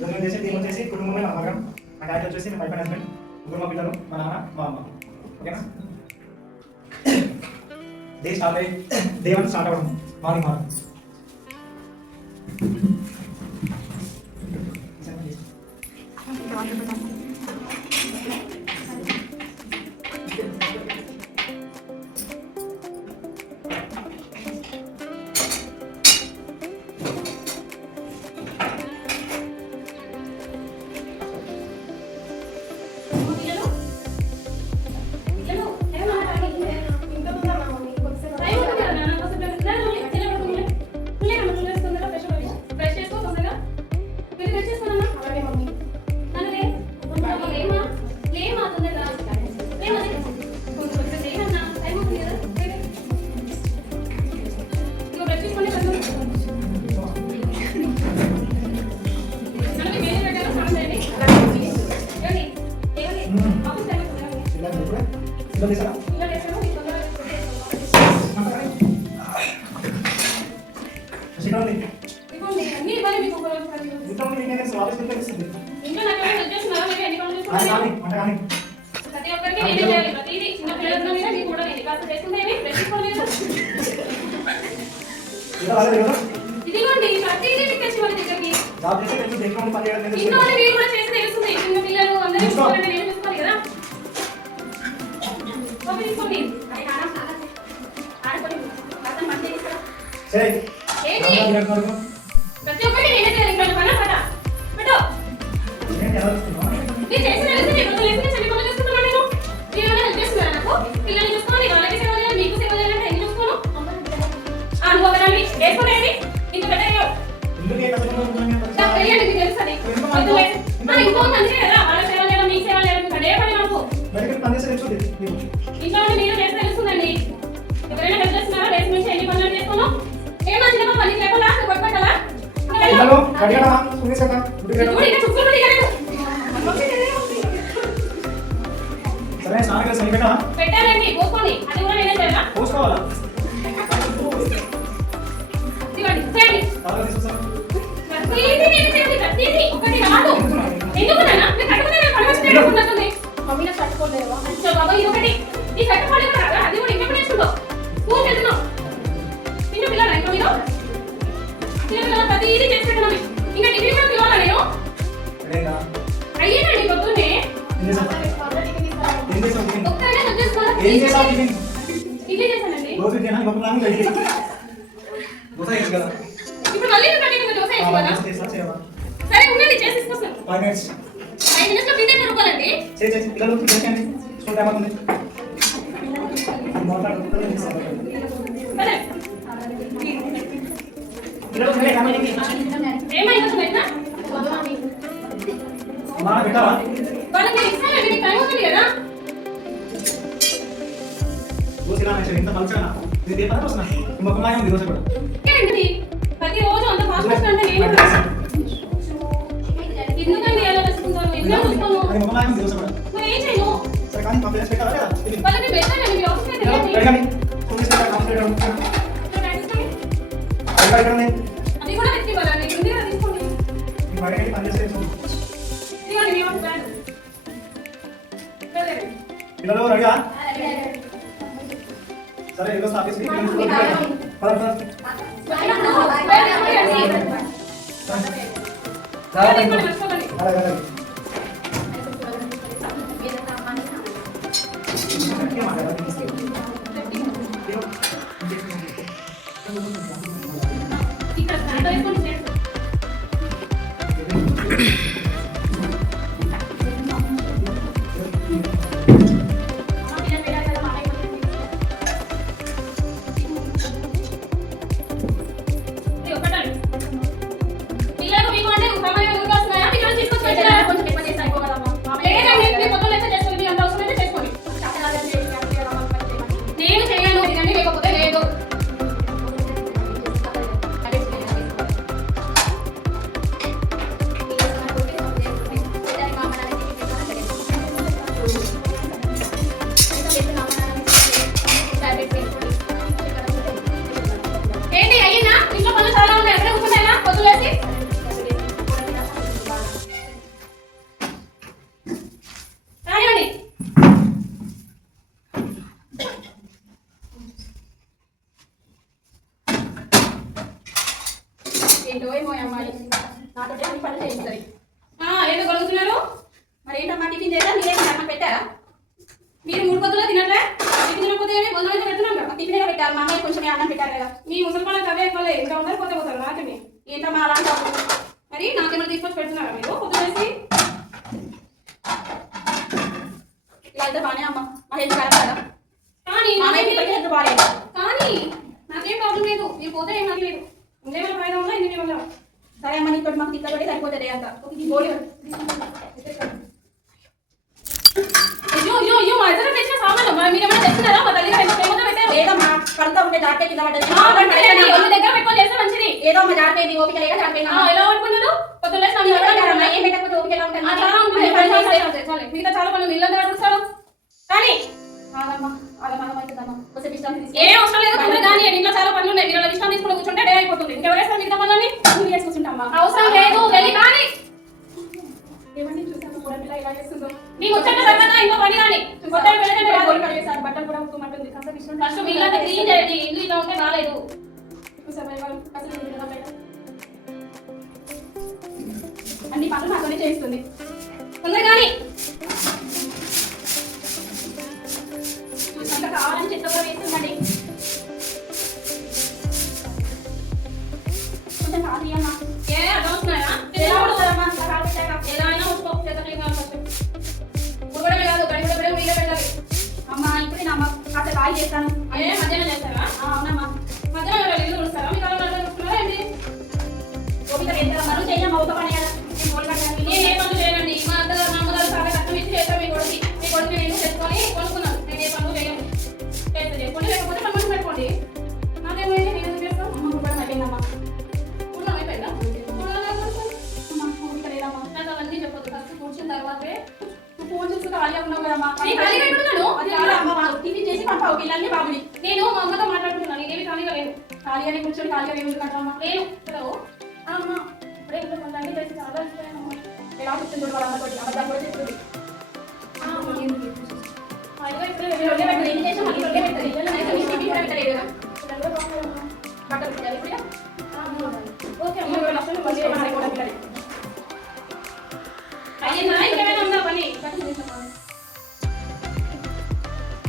మేము చేసే టీం వచ్చేసి కుటుంబమే మన మగం, మా డాడీ వచ్చేసి మా వైఫ్ అండ్ హస్బెండ్, ముగ్గురు మా పిల్లలు, మా నాన్న, మా అమ్మ. ఓకేనా? డే స్టార్ట్ అయ్యి డే 1 స్టార్ట్ అవ్వడం మార్నింగ్. అమ్మాయి నాతో అన్ని పనులు చేయిస్తుంది. ఏదో గొడుగుతున్నారు. మరి ఏంటమ్మా టిఫిన్ చేద్దాం, మీరేమో అన్నం పెట్టారా? మీరు 3 పొద్దులో తినట్లే? టిఫిన్ తినకపోతే బొందలు అయితే పెడుతున్నాం కదా. టిఫిన్ పెట్టారు, మా అమ్మాయి కొంచెం అన్నం పెట్టారు కదా. మీ ముసలిపాలకు అవే ఎక్కువలే, ఇంకా ఉన్నారు పోతే పోతారు. నాకేమి ఏంటమ్మా అలాంటి మరి నాకేమైనా తీసుకొచ్చి పెడుతున్నారా మీరు పొద్దునేసి? ఇలా అయితే బాగానే అమ్మ, మా హెల్త్ కరెక్ట్ కదా. కానీ మా అమ్మాయికి ఇప్పటికీ హెల్త్ బాగాలేదు. కానీ నాకేం ప్రాబ్లం లేదు, మీరు పోతే ఏం నాకు లేదు. ఇంకేమైనా ఫైదా ఉందా ఇందులో వల్ల? సరే అమ్మ, నీతో మాకు తిప్పబడి సరిపోతుంది అంత. గోళీ అయ్యో అయ్యో అయ్యో మా ఇద్దరు తెచ్చిన సామాన్లు మరి మీరు ఏమైనా తెచ్చినారా? మా తల్లి గారు ఏమైనా పెట్టారు? లేదమ్మా, పడుతూ ఉంటే జాగ్రత్త కింద పడ్డది. దగ్గర పెట్టుకొని చేస్తే మంచిది. ఏదో అమ్మ జాగ్రత్త, ఓపిక లేక జాగ్రత్త. ఎలా పడుకున్నారు? పొద్దున్న ఏం పెట్టకపోతే ఓపిక ఎలా ఉంటుంది? మిగతా చాలా పనులు ఇల్లు నడుస్తారు. కానీ ఏం అవసరం లేదు, కానీ ఇంట్లో చాలా పనులు ఉన్నాయి. మీరు విశ్రాంతి తీసుకుని కూర్చుంటే డే అయిపోతుంది. ఇంకెవరేస్తారు మిగతా పనులని? చేసుకుంటామా? అవసరం లేదు, వెళ్ళి కానీ నీకు వచ్చాక తర్వాత ఇంకో పని కానీ బట్టలు కూడా ఉప్పుమంటుంది. ఫస్ట్ వీళ్ళంతా క్లీన్ చేయండి. ఇల్లు ఇలా ఉంటే బాగాలేదు. అన్ని పనులు నాతోనే చేయిస్తుంది. తొందర కానీ కావాలని చెత్త కూడా వేస్తుందండి. కొంచెం ఖాళీ అమ్మా. ఏ అర్థం వస్తున్నాయా? ఎలా అయినా వచ్చుకో. చెత్త క్లీన్ కావాలి ఫస్ట్. ఉడకడమే కాదు, కడి కూడా వీళ్ళే పెట్టాలి. అమ్మ ఇప్పుడు నేను అమ్మ కాస్త కాల్ చేస్తాను. మధ్యాహ్నం చేస్తారా? అవునమ్మా. మధ్యాహ్నం ఇల్లు చూస్తారా? మీకు అలా చూస్తున్నారా ఏంటి? ఓపిక ఎంత మనం చేయమ్మా, ఒక పని కదా. నేను ఏ పనులు చేయనండి. మా అత్తగారు మా అమ్మగారు చాలా కష్టం ఇచ్చి చేస్తారు. మీ కొడుకు నేను చేసుకొని కొనుక్కున్నాను. నేను ఏ పనులు చేయను. చేసుకోండి, లేకపోతే మన మనసు పెట్టుకోండి. నాకేమైంది? నేను ఎందుకు చేస్తాను? అమ్మ కూడా అయిపోయిందమ్మా. పూర్ణం అయిపోయిందా? నాకు అవన్నీ చెప్పొద్దు. ఫస్ట్ కూర్చున్న తర్వాతే ఫోన్ చూసి ఖాళీ ఉన్నావు కదమ్మా. ఖాళీగా ఎక్కడున్నాను? అది కాదు అమ్మ, టిఫిన్ చేసి పంపావు పిల్లల్ని బాబుని. నేను మా అమ్మతో మాట్లాడుతున్నాను. నేనేమి ఖాళీగా లేను. ఖాళీగానే కూర్చొని ఖాళీగా ఎందుకంటావమ్మా? నేను హలో అమ్మ ఇప్పుడే ఇంట్లో కొంచెం చేసి చాలా ఇస్తాయమ్మా. ఎలా చెప్తుంది వాళ్ళ అమ్మతోటి, అబద్ధాలు కూడా చెప్తుంది. ఎన్ని చేసినా మళ్ళీ రొట్టె పెడుతుంది. టిఫిన్ కూడా పెట్టలేదు కదా. బట్టలు పెట్టాలి ఇప్పుడు. ఓకే అమ్మ, 2 లక్షలు మంచిగా మాట్లాడుకోవడానికి అయ్యిందా? ఇంకేమైనా ఉందా పని?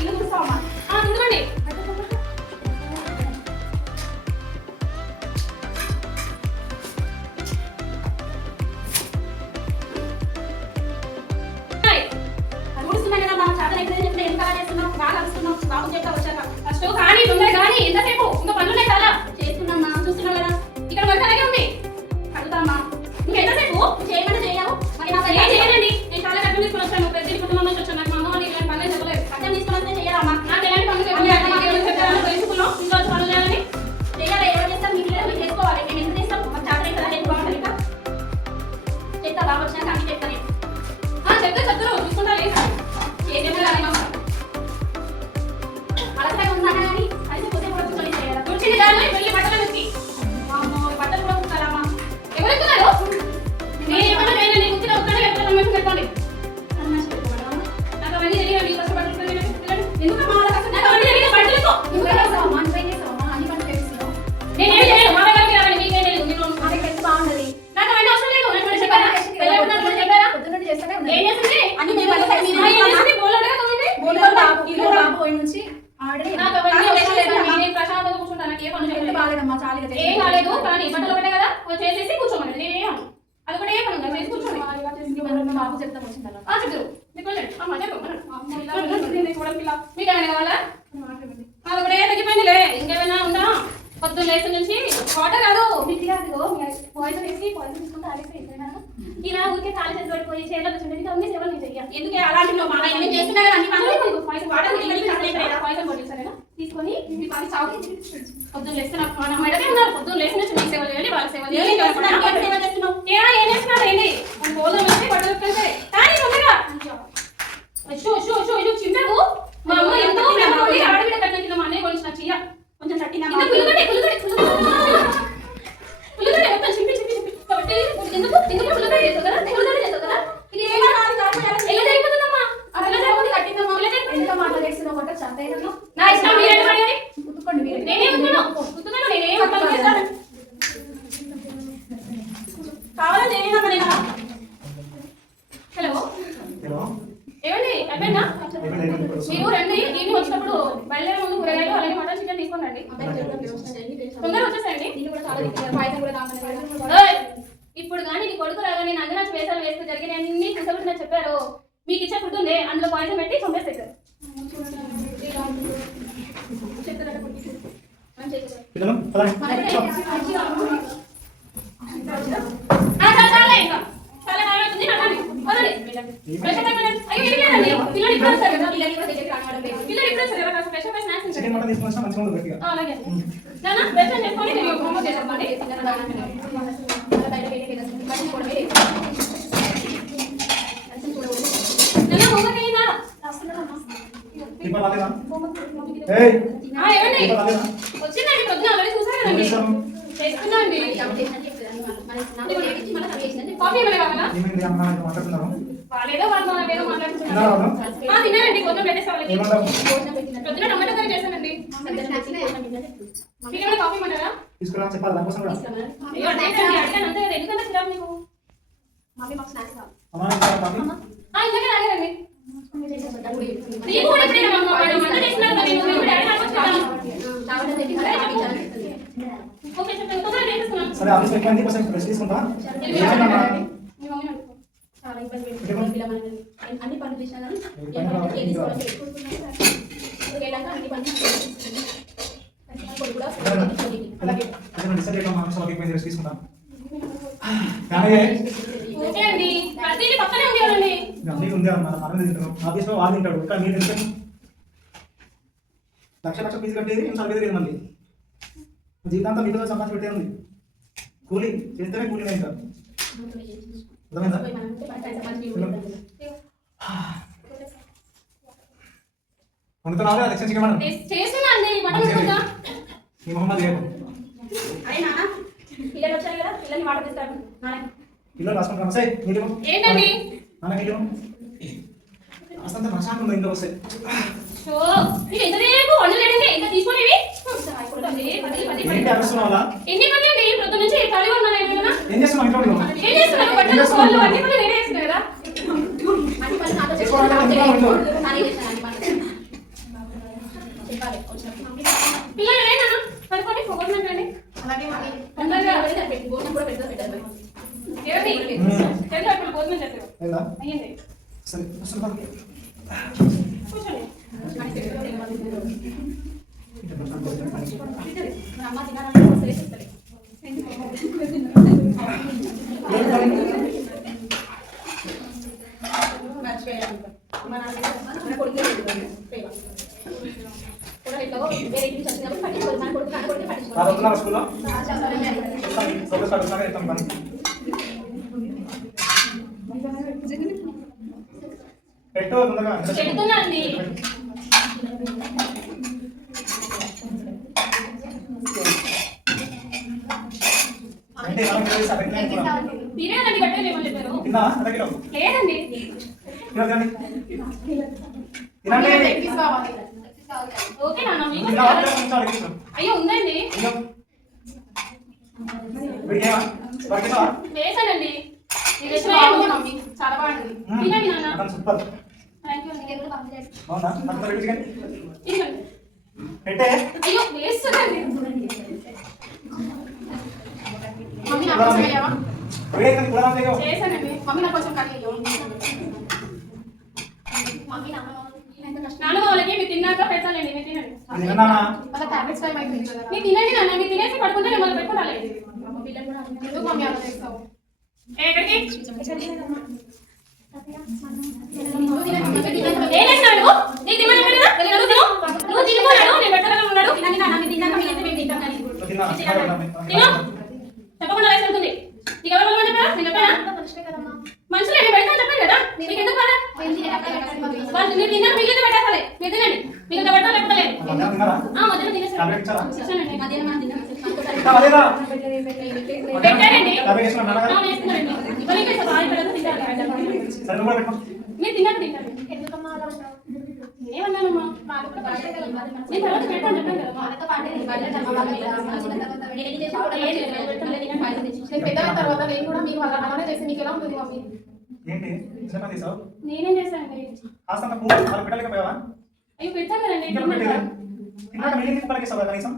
ఇల్లు చూస్తావమ్మా? ఎందుకండి చూస్తున్నాం కదా మనం చేతన ఎక్కడ చెప్తే ఎంత చేస్తున్నాం, బాగా వస్తున్నాం. బాబు చెప్తా వచ్చాక ఫస్ట్ కానీ తొందర కానీ ఎంతసేపు ఇంకా పనులు ఉన్నాయి చాలా చేస్తున్నామ్మా. చూస్తున్నాం కదా ఇక్కడ వర్క్ అలాగే ఉంది. కలుగుతామ్మా. ఇంకెంతసేపు చేయమని చేయవు. మరి నాకు ఏం చేయాలండి? నేను చాలా కట్టం తీసుకుని వచ్చాను. పెద్ద కుటుంబం నుంచి వచ్చాను. నాకు మా అమ్మ వాళ్ళు ఇలాంటి పనులు చెప్పలేదు. అర్థం తీసుకుని వస్తే చేయాలమ్మా. నాకు ఎలాంటి పనులు చెప్పలేదు. తెలుసుకున్నాం ఇంట్లో వచ్చి పనులు చేయాలని. చేయాలి, ఎవరు చేస్తారు? మీ పిల్లలు చేసుకోవాలి. మేము ఎంత చేస్తాం? మాకు చేతన కదా, హెల్ప్ బాగుంటుంది. ఇంకా చేస్తా, బాగా వచ్చినాక అన్ని చెప్తాను. చెప్తే చెప్తారు చూసుకుంటారు. ఏం చెప్పాలి? అలాగే ఉన్నాను కానీ అయితే కొద్దిగా కూడా కూర్చొని చేయాలి. కూర్చుని దాన్ని వెళ్ళి బట్టలు వచ్చి బట్టలు కూడా కుట్టాలమ్మా. ఎవరు ఎక్కున్నారు? నేను ఏమన్నా నేను కూర్చుని వస్తాను. ఎక్కడ రమ్మని చెప్పండి. నాకు అవన్నీ తెలియదు. మీ కోసం బట్టలు ఎందుకమ్మా వాళ్ళ కష్టం? నాకు అవన్నీ తెలియదు. బట్టలు నువ్వే చేస్తావమ్మా, నువ్వే చేస్తావమ్మా. అన్ని పనులు చేస్తున్నావు. నేనేం చేయను. మా దగ్గరికి రావాలి. మీకేం తెలియదు. మీరు అదే హెల్త్ బాగుండదు. నాకు అవన్నీ అవసరం లేదు. నేను కూడా చెప్పారా? వెళ్ళకుండా చెప్పారా? పొద్దున్న చేస్తానే ఏం చేసింది? అన్ని మేము అన్నీ ఏం చేసింది? బోలెడుగా తోమింది. బాబు పోయి నుంచి ఆల్రెడీ నాకు అవన్నీ అవసరం లేదు. నేను ప్రశాంతంగా కూర్చుంటాను. నాకు ఏ పనులు హెల్త్ చెప్పలేదు. బాగాలేదమ్మా, చాలా ఏం కాలేదు. కానీ బట్టలు ఒకటే కదా చేసేసి కూర్చోమని నేనేం అది కూడా ఏ పని చేసి కూర్చోండి. బాబు చెప్తాను వచ్చిందా? చెప్తారు మీకు అమ్మ చెప్పు పిల్ల మీకు ఏమైనా కావాలా? అది కూడా ఏ తగ్గిపోయిందిలే. ఇంకేమైనా ఉందా? పొద్దున్న లేసి నుంచి వాటర్ కాదు పాయిజన్ వేసి పాయిజన్ తీసుకుంటే ఆడేస్తే ఇలా ఊరికే కాలు చేసి పడిపోయి చేయాలి ఉంది సేవలు నేను చెయ్యాలి. ఎందుకే అలాంటి నువ్వు బాగా ఏమేమి చేస్తున్నా కదా అన్ని పనులు పాయిజన్ కొట్టేసారేనా తీసుకొని మీ పని చావు. పొద్దున్న లేస్తే నాకు మా మేడమే ఉన్నారు. పొద్దున్న లేసి నుంచి మీకు సేవలు చేయాలి, వాళ్ళ సేవలు చేయాలి. సేవ చేస్తున్నావు. ఏం చేస్తున్నారు ఏంటి? భోజనం వేసి బట్టలు పెడితే కానీ తొందరగా ఇది చింతకు మా అమ్మ ఎంతో ఆడబిడ్డ కన్నా కింద మా అన్నయ్య కొలిసిన చీర కొంచెం తట్టినా పులుగడే మొత్తం చింపి కాబట్టి ఎందుకు పులుగడే చేస్తావు కదా? పులుగడే చేస్తావు కదా? ఇది ఏం ఎలా జరిగిపోతుందమ్మా? అలా జరిగిపోతుంది కట్టిందమ్మా. ఎంత మాట చేస్తున్నావు కొట్ట చంపేయను. నా ఇష్టం మీరేంటి పడేది? ఉత్తుకోండి మీరు. నేనేం ఉత్తున్నాను నేనేం అర్థం చేస్తాను. కావాలని చేయలేదా మరి ఇలా? హలో హలో ఏమండి అయిపోయిందా? మీరు రండి, ఈవినింగ్ వచ్చినప్పుడు బయలుదేరే ముందు కూరగాయలు అలాగే మటన్ చికెన్ తీసుకొని రండి. తొందరగా వచ్చేసేయండి. ఏయ్, ఇప్పుడు కానీ నీ కొడుకు రాగానే నంగనాచి వేసాలు వేస్తూ జరిగిన అన్ని కుసబుట్టిన చెప్పారు. మీకు ఇచ్చే ఫుడ్ ఉంది, అందులో పాయిజన్ పెట్టి చంపేస్తారు. పిల్లలు పదండి. చాలా టైం అవుతుంది, నడవండి. వదలండి. ఫ్రెష్ అప్ అయిపోయింది. అయ్యో, ఏం లేదండి. పిల్లలు ఇప్పుడు వస్తారు కదా. పిల్లలు ఇప్పుడు వస్తారు కదా. ఫ్రెష్ అప్ అయి స్నాక్స్ చికెన్ తింటారు. మటన్ తీసుకొని వచ్చినా మంచిగా ఉండదు గట్టిగా. అలాగే నాన్న బెస్ట్ అని చెప్పండి, నేను హోంవర్క్ చేసేసుకోండి. నాన్న హోంవర్క్ అయ్యిందా? ఇప్పుడు రాలేదా? ఏయ్ ఏమండి ఇప్పుడు రాలేదా? వచ్చిందండి, పొద్దున ఆల్రెడీ చూసాను కదండి. చేస్తున్నా అండి. కాఫీ ఏమైనా కావాలా? ఏమైంది అమ్మ నాతో మాట్లాడుతున్నారు? వాళ్ళేదో వాళ్ళు ఏదో మాట్లాడుతున్నారు. తిన్నారా వాళ్ళు? తిన్నారండి, కొంచెం పెట్టేసి వాళ్ళకి. ఏమంటారు? పొద్దున టమాటో కర్రీ చేశానండి. మీకు ఏమైనా కాఫీ ఇమ్మంటారా? తీసుకురా చెప్పాలి దానికోసం కూడా. అయ్యో, అడిగానండి, అడిగాను అంతే కదా. ఎందుకంటే చిరాకు మీకు? అమ్మ ఇస్తారా కాఫీ? ఇందాకే తాగారండి. నీకు కూడా ఇప్పుడే వాడు వంట చేస్తున్నారు కదా, నేను కూడా డాడీ మాట్లాడుతున్నాను. ఓకే చెప్పండి, తొందరగా చేసేస్తున్నాను. సరే ఆఫీస్ అయిపోయింది, కొంచెం రెస్ట్ తీసుకుంటా. ఏమైందమ్మా? మీ మమ్మీ అడుగు. చాలా ఇబ్బంది పెడుతుంది అన్ని పనులు చేసినా కానీ వెళ్ళాక అన్ని పనులు కూడా డిసైడ్ చేయడం ఆఫీస్ అయిపోయింది, రెస్ట్ తీసుకుంటా. ఓకే అండి, ప్రతిదీ పక్కనే ఉంది కదండి. అన్నీ ఉంది అన్న, మనం తింటాం. ఆఫీస్లో వాళ్ళు తింటాడు, కానీ మీరు తింటారు. లక్ష ఫీజు కట్టేది ఏం చదివేది మళ్ళీ జీవితాంతం మీతో సంపాదించి పెట్టే ఉంది. కూలీ చేస్తేనే కూలీ ఇంకా అర్థమైందా? వండుతున్నావా? లక్ష చికెన్ మేడం చేస్తున్నా అండి, మటన్ ఉంటుందా? మీ మొహమ్మద్ లేదు. అరే నాన్న, పిల్లలు వచ్చారు కదా, పిల్లల్ని వాటర్ తెస్తారు. పిల్లలు రాసుకుంటారా? సరే నీళ్ళు ఏంటండి? నాన్న నీళ్ళు అసలు ప్రశాంతం ఉంది ఇంట్లో వస్తే. షో మీరు ఎంతసేపు వండలేదండి, ఎంత తీసుకునేవి? ఏంటి అరుస్తున్నావా? ఎన్ని పనులు అండి ప్రొద్దు నుంచి ఖాళీగా ఉన్నాను. ఏం చేస్తున్నావు ఇంట్లో ఉండు? ఏం చేస్తున్నారు? బట్టలు కోళ్ళు అన్ని పనులు నేనే చేస్తున్నా కదా. అన్ని పనులు నాతో చేసుకోవాలి కదా, ఇంట్లో ఉండు. నానే చేశాను అన్ని పనులు చెప్పాలి వచ్చినప్పుడు పిల్లలు ఏనా పడుకోండి, ఫోన్ రండి. అలాగే మళ్ళీ తొందరగా భోజనం కూడా పెట్టారు. ఏమండి చేతిలో ఇప్పుడు భోజనం చేస్తారు. ఏందా? అయ్యింది, సరే వస్తున్నాను. కూర్చోండి. అమ్మ తినాలంటే వస్తే చెప్తారు మర్చిపోయాను. అమ్మ నాన్న కొడుకు ప్రేమ కూడా ఇట్లా వేరే ఇంటికి వచ్చినప్పుడు పట్టించుకోవాలి. మన కొడుకు నాన్న కొడుకు పట్టించుకోవాలి. వస్తున్నారా స్కూల్లో? పని పెట్టు తొందరగా. చెప్తున్నా అండి. అంటే మనం తినేదండి, గట్టే లేమని చెప్పారు. తిన్నా అదగిలో లేదండి. తినండి ఓకే నాన్న, మీకు తిన్నావా? అయ్యో ఉందండి, తిన్నావా? వేసానండి. మమ్మీ చాలా బాగుంది. తినండి నాన్న. సూపర్. థ్యాంక్ యూ అండి. అవునా? అంత పెట్టి చికెన్ ఇదిగోండి. పెట్టే. అయ్యో వేస్తుందండి. మమ్మీ నాకు కొంచెం వేయవా? చేశానండి. మమ్మీ నాకు కొంచెం కర్రీ వేయవా? మమ్మీ నాన్న వాళ్ళకి మీరు తిన్నాక పెడతానండి, మీరు తినండి. వాళ్ళ టాబ్లెట్స్ టైం అయిపోయింది కదా. మీరు తినండి నాన్న, మీరు తినేసి పడుకుంటే నేను మళ్ళీ పెట్టుకోవాలి. పిల్లలు కూడా ఎందుకు మమ్మీ అలా చేస్తావు? ఎక్కడికి? ఏం ఏం చేస్తున్నాడు? నీకు తినమని చెప్పాను కదా? వెళ్ళి నువ్వు తిను. నువ్వు తినుకోలేడు, నేను పెట్టాలని ఉన్నాడు. తినండి నాన్న, మీరు తిన్నాక మిగిలితే మేము తింటాం కానీ. తిను. చెప్పకుండా రైస్ ఉంటుంది. నీకు ఎవరు వెళ్ళమని చెప్పారా? నేను చెప్పానా? మనుషులు నేను పెడతాను చెప్పాను కదా. మీకు ఎందుకు బాధ? వాళ్ళు మీరు తిన్నాక మిగిలితే పెట్టేస్తాలే. మీరు తినండి. మీకు ఎంత పెట్టాలి లేకపోతే లేదు. మధ్యలో తినేసాను. ఇచ్చానండి. మధ్యాహ్నం మనం తిన్నాం. పెట్టానండి. వేసుకున్నారండి. ఇవ్వలేక బాగా పెడతా తింటారు. మీరు తిన్నాక తింటారు. ఎందుకమ్మా అలా ఉంటావు? ఏమన్నానమ్మా? నేను తర్వాత పెడతాను చెప్పాను కదా. వాళ్ళతో పాటే నీ భార్య తమ వాళ్ళ మీద చిన్న తర్వాత నేను ఏం చేసి కూడా ఏం చేయలేదు. పెట్టలేదు, నేను పాయసం తెచ్చి నేను పెద్దయిన తర్వాత నేను కూడా మీరు అలానే చేస్తే మీకు ఎలా ఉంటుంది మమ్మీ? ఏంటి చిన్న పని చేసావు? నేనేం చేశానండి? కాస్తంత పువ్వు వాళ్ళకి పెట్టలేకపోయావా? అయ్యో పెడతాను కదండి. ఇంకా పెట్టేదా? తిన్నాక మిగిలిన పలకి ఇస్తావా కనీసం?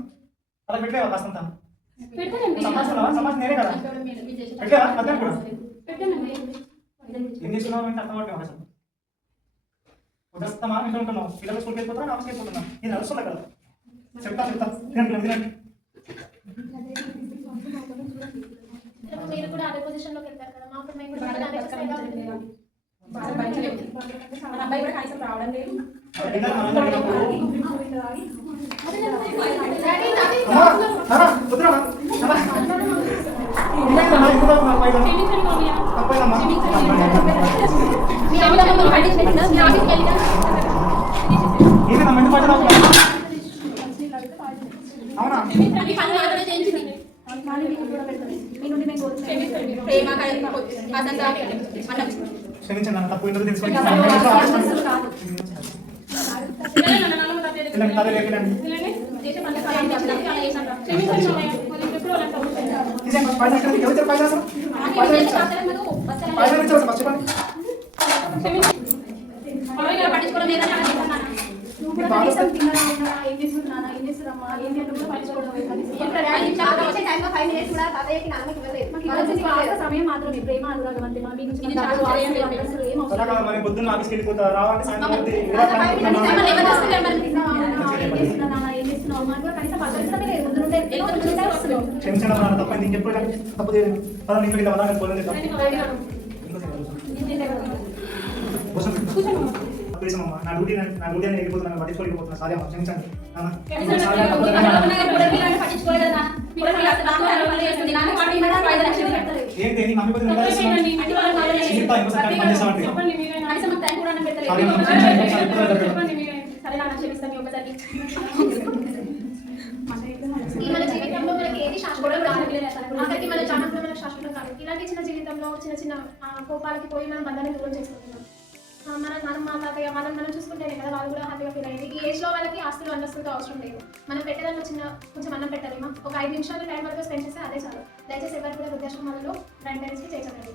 వాళ్ళకి పెట్టలేవా కాస్తంత? పెడతానండి. సంభాషణ నేనే కదా పెట్టలేవా? మధ్యాహ్నం కూడా పెట్టానండి. ఏం చేస్తున్నావు అంటే అర్థం అవట్లేదు అసలు. ఉదస్తమా ఇంట్లో ఉంటున్నావు, పిల్లలు స్కూల్కి వెళ్ళిపోతున్నా, ఆఫీస్కి వెళ్ళిపోతున్నా, ఇది నడుస్తుంది కదా. చెప్తా తినండి. మీరు కూడా అదే పొజిషన్ లోకి వెళ్తారు కదా, మా మేము కూడా అదే చేస్తే ఎలా ఉంటుంది? మన అబ్బాయి కూడా కనీసం రావడం లేదు. క్షమించండి మామయ్య. మీ ఆవిడ మమ్మల్ని పట్టించుకుంటుందా? మీ ఆఫీస్కి వెళ్ళినా అవునా? మీ పనులు కూడా చేయించింది. మీ నుండి మేము కోరుతున్నాం. ప్రేమ క్షమించండి నన్ను తప్పు ఎందుకు తెలుసుకోండి. చేసే పనులు సాయం చేసినందుకు అలా చేశాను. క్షమించండి మామయ్య. మరి ఎప్పుడు అలా పట్టించుకోవడం లేదని అనుకుంటున్నాను. నువ్వు కూడా కనీసం తిన్నదా ఉన్నావా, ఏం చేస్తున్నానా, ఏం చేస్తున్నామా, ఏం చేస్తున్నా పట్టించుకోవడం లేదు. సమయం మాత్రమే ప్రేమ అనురాగం అంతే. మా మీ నుంచి ఏం అవసరం మరి పొద్దున్న ఆఫీస్కి వెళ్ళిపోతా రావాలి సాయంత్రం క్షమించడం నా తప్ప ఇంకెప్పుడు తప్పు చేయలేదు. పదం ఇంటికి వెళ్ళాలి పోలేదు తెలుసమ్మా. నా డ్యూటీ అని వెళ్ళిపోతున్నాను, పట్టించుకోలేకపోతున్నా. సారీ అమ్మా, క్షమించండి. ఏంటి నీ మమ్మీ పని చేస్తామంటే చెప్పండి మీరే. చెప్పండి మీరే. సరే నాన్న క్షమిస్తాను ఒకసారి. మన జీవితంలో మనకి ఏది శాశ్వతం కాదు. అక్కడికి మన జాగ్రత్త మనకు శాశ్వతం కాదు. ఇలాంటి చిన్న జీవితంలో చిన్న కోపాలకి పోయి మనం బంధాన్ని దూరం చేసుకుంటున్నాం. మనం మా తాతయ్య మనం చూసుకుంటేనే కదా వాళ్ళు కూడా హ్యాపీగా ఫీల్ అయ్యేది. ఈ ఏజ్లో వాళ్ళకి ఆస్తులు అంతస్తులతో అవసరం లేదు. మనం పెట్టేదాన్ని కొంచెం అన్నం పెట్టాలేమా, ఒక 5 నిమిషాలు టైం వరకు స్పెండ్ చేస్తే అదే చాలు. దయచేసి ఎవరు కూడా వృద్ధాశ్రమాలలో గ్రాండ్ పేరెంట్స్కి చేయించండి.